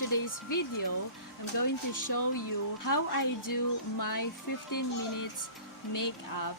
today's video, I'm going to show you how I do my 15 minutes makeup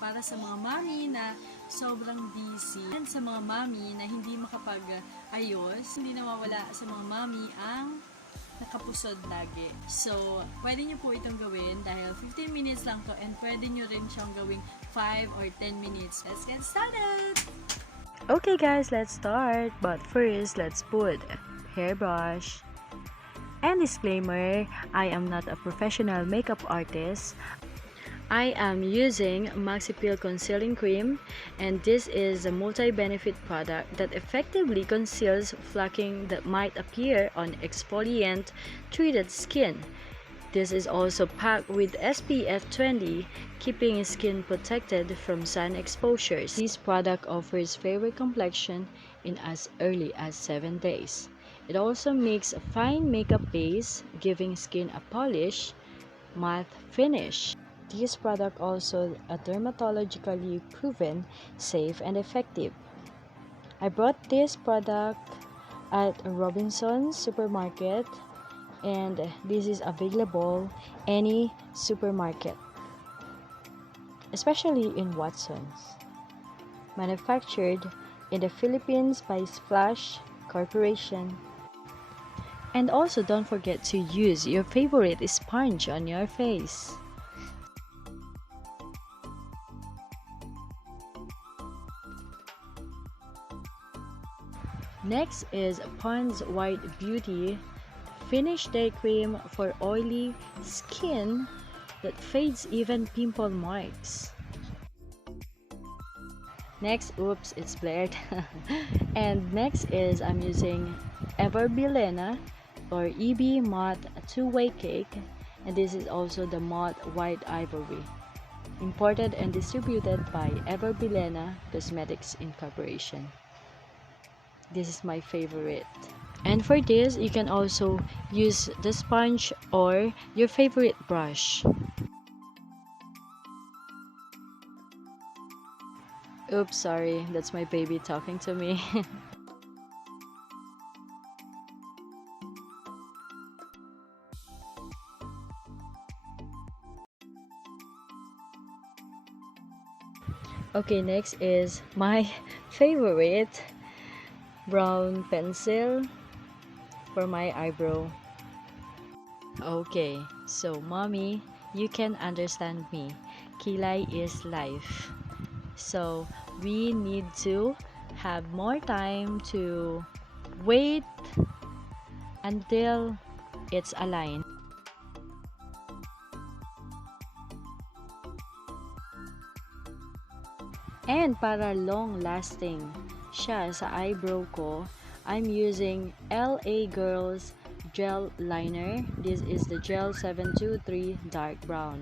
para sa mga mami na sobrang busy and sa mga mami na hindi makapag-ayos. Hindi nawawala sa mga mami ang nakapusod lagi. So, pwede nyo po itong gawin dahil 15 minutes lang to and pwede nyo rin siyang gawing 5 or 10 minutes. Let's get started! Okay guys, let's start. But first, let's put hairbrush. And disclaimer, I am not a professional makeup artist. I am using Maxi Peel Concealing Cream, and this is a multi-benefit product that effectively conceals flaking that might appear on exfoliant treated skin. This is also packed with SPF 20, keeping skin protected from sun exposures. This product offers fair complexion in as early as 7 days. It also makes a fine makeup base, giving skin a polished, matte finish. This product also a dermatologically proven, safe and effective. I bought this product at Robinson's supermarket, and this is available any supermarket, especially in Watson's. Manufactured in the Philippines by Splash Corporation. And also don't forget to use your favorite sponge on your face. Next is Pond's White Beauty Finish Day Cream for oily skin that fades even pimple marks. Next, oops, it's blared. And next is I'm using Evertime or EB Matte Two-Way Cake, and this is also the Matte White Ivory. Imported and distributed by Evertime Cosmetics Incorporation. This is my favorite. And for this, you can also use the sponge or your favorite brush. Oops, sorry, that's my baby talking to me. Okay, next is my favorite brown pencil for my eyebrow. Okay, so mommy, you can understand me. Kilay is life. So we need to have more time to wait until it's aligned. And para long lasting siya sa eyebrow ko, I'm using LA Girls Gel Liner. This is the Gel 723 Dark Brown.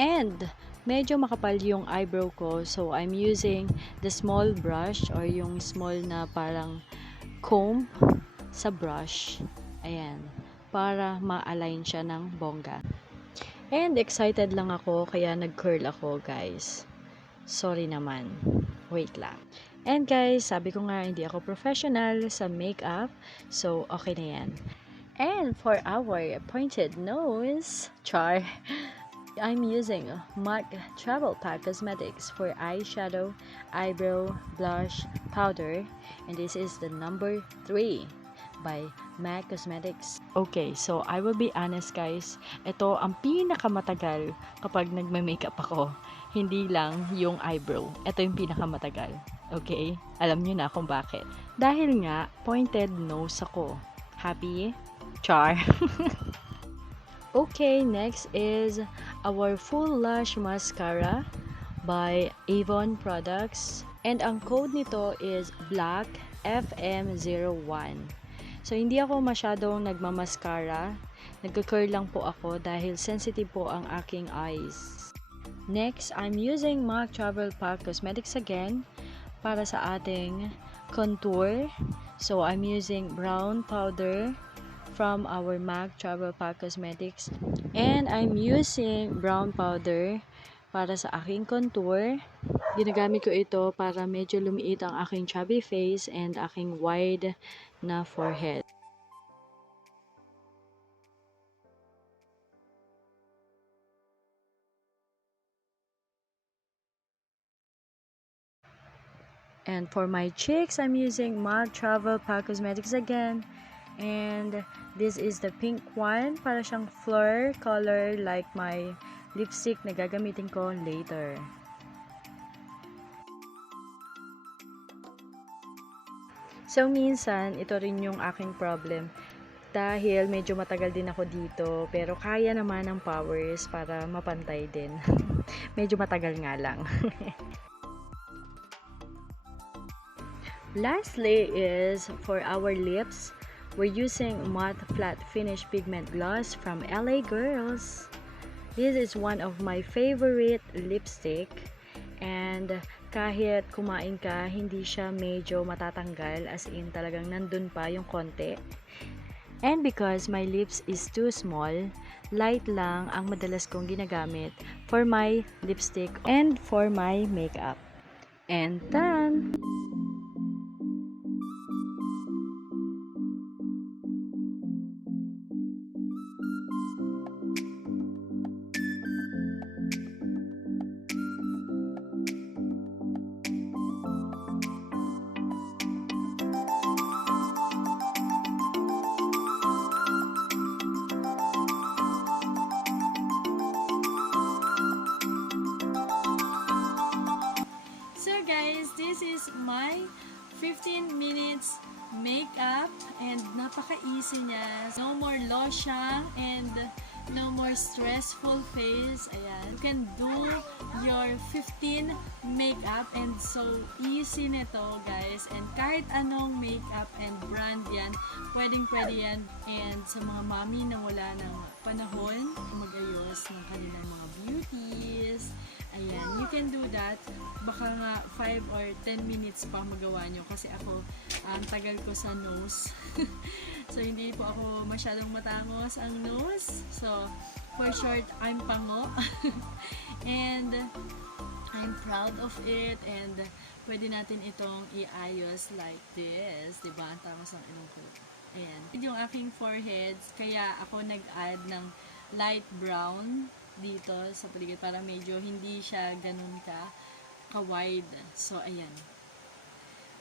And medyo makapal yung eyebrow ko, so I'm using the small brush or yung small na parang comb sa brush. Ayan, para ma-align siya ng bongga. And excited lang ako kaya nag-curl ako, guys. Sorry naman. Wait lang. And guys, sabi ko nga hindi ako professional sa makeup, so okay na yan. And for our pointed nose, char, I'm using MAC Travel Pack Cosmetics for eyeshadow, eyebrow, blush, powder, and this is the number 3 by MAC Cosmetics. Okay, so I will be honest guys, ito ang pinakamatagal kapag nagme-makeup ako. Hindi lang yung eyebrow. Ito yung pinakamatagal. Okay? Alam nyo na kung bakit. Dahil nga, pointed nose ako. Happy? Char! Okay, next is our Full Lash Mascara by Avon Products. And ang code nito is Black FM01. So, hindi ako masyadong nagmamaskara. Nagka-curl lang po ako dahil sensitive po ang aking eyes. Next, I'm using MAC Travel Pack Cosmetics again para sa ating contour. So, I'm using brown powder from our MAC Travel Pack Cosmetics. And I'm using brown powder para sa aking contour. Ginagamit ko ito para medyo lumiit ang aking chubby face and aking wide na forehead. And for my cheeks, I'm using Matte Travel Pack Cosmetics again. And this is the pink one. Para siyang fleur color like my lipstick na gagamitin ko later. So, minsan, ito rin yung aking problem. Dahil medyo matagal din ako dito, pero kaya naman ng powers para mapantay din. Medyo matagal nga lang. Lastly is for our lips, we're using Matte Flat Finish Pigment Gloss from LA Girls. This is one of my favorite lipstick, and kahit kumain ka, hindi siya medyo matatanggal, as in talagang nandun pa yung konti. And because my lips is too small, light lang ang madalas kong ginagamit for my lipstick and for my makeup. And done! Guys, this is my 15 minutes makeup and napaka-easy niya. No more lotion and no more stressful face. Ayan. You can do your 15 makeup and so easy nito, guys. And kahit anong makeup and brand yan, pwedeng-pwede yan. And sa mga mami na wala ng panahon, mag-ayos ng kanilang mga beauties. Ayan, you can do that. Baka nga 5 or 10 minutes pa magawa nyo kasi ako, tagal ko sa nose. So, hindi po ako masyadong matangos ang nose. So, for short, I'm pango. And, I'm proud of it. And, pwede natin itong iayos like this. Diba? Ang tangos ng ilong ko. Ayan. Yung aking forehead, kaya ako nag-add ng light brown dito sa paligid para medyo hindi siya ganun ka-wide. So, ayan.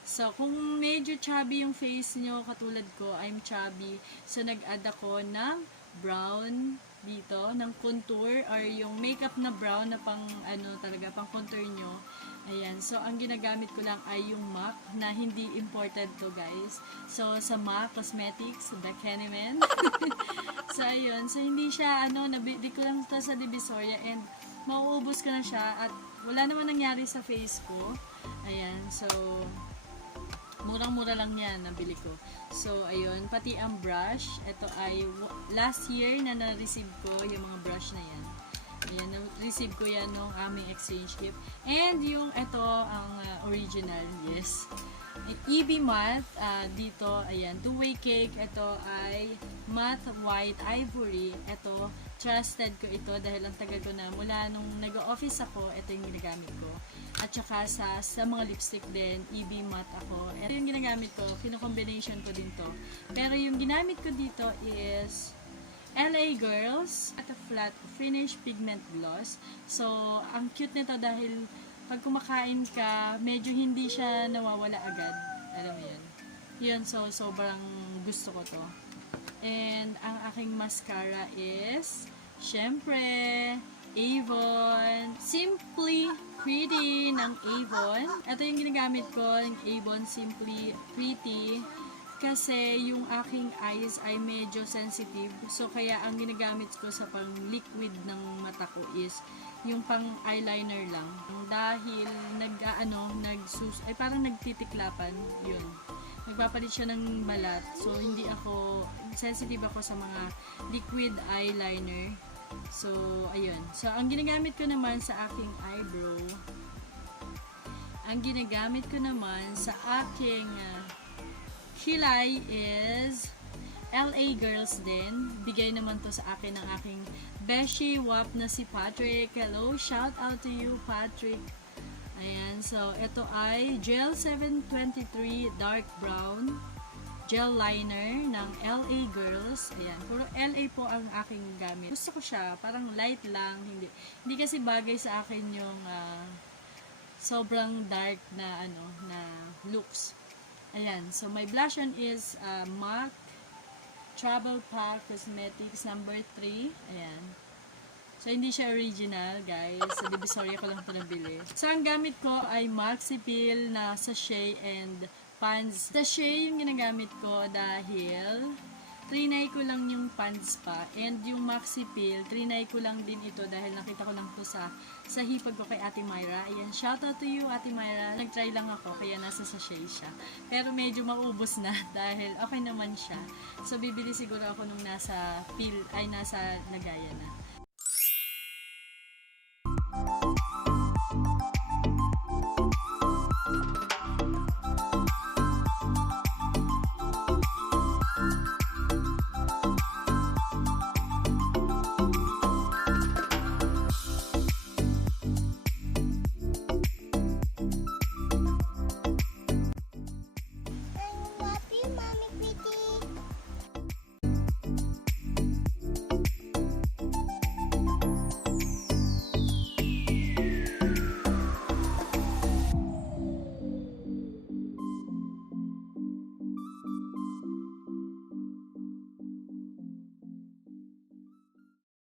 So, kung medyo chubby yung face nyo, katulad ko, I'm chubby. So, nag-add ako ng brown dito, ng contour, or yung makeup na brown na pang, talaga, pang contour nyo. Ayan. So, ang ginagamit ko lang ay yung MAC na hindi imported to, guys. So, sa MAC Cosmetics, the Candyman. So, ayun. So, hindi siya, nabili ko lang to sa Divisoria and mauubos ko na siya at wala naman nangyari sa face ko. Ayan. So, murang-mura lang yan, nabili ko. So, ayun. Pati ang brush. Ito ay last year na na-receive ko yung mga brush na yan. Ayan, na-receive ko yan nung aming exchange gift. And yung ito, ang original, yes. EB Matte, dito, ayan, two-way cake. Ito ay matte white ivory. Ito, trusted ko ito dahil ang tagal ko na mula nung nag-office ako, ito yung ginagamit ko. At saka sa mga lipstick din, EB Matte ako. Ito yung ginagamit ko, kino-combination ko din to. Pero yung ginamit ko dito is LA Girls at a flat finish pigment gloss. So, ang cute nito dahil pag kumakain ka, medyo hindi siya nawawala agad. Alam mo yun. Yun, so sobrang gusto ko to. And ang aking mascara is, syempre, Avon. Simply Pretty ng Avon. Ito yung ginagamit ko, yung Avon Simply Pretty. Kasi yung aking eyes ay medyo sensitive. So, kaya ang ginagamit ko sa pang-liquid ng mata ko is yung pang-eyeliner lang. Dahil parang nagtitiklapan, yun. Nagpapalit siya ng malat. So, sensitive ako sa mga liquid eyeliner. So, ayun. So, ang ginagamit ko naman sa aking eyebrow, kilay is LA Girls din. Bigay naman to sa akin ng aking beshi wap na si Patrick. Hello, shout out to you, Patrick. Ayan, so ito ay Gel 723 Dark Brown Gel Liner ng LA Girls. Ayan, puro LA po ang aking gamit. Gusto ko siya, parang light lang. Hindi kasi bagay sa akin yung sobrang dark na na looks. Ayan. So my blush on is MAC Travel Pack Cosmetics number 3. Ayan. So, hindi siya original, guys. Sa Divisoria ko lang ito nabili. So, ang gamit ko ay Maxi Peel na sachet and pans. Sachet yung ginagamit ko dahil trinay ko lang yung pans pa. And yung Maxi Peel, trinay ko lang din ito dahil nakita ko lang ito sa hipag ko kay Ate Myra. Ayan, shoutout to you, Ate Myra. Nag-try lang ako, kaya nasa sachet siya. Pero medyo maubos na dahil okay naman siya. So, bibili siguro ako nung nasa peel, ay nasa lagayan na.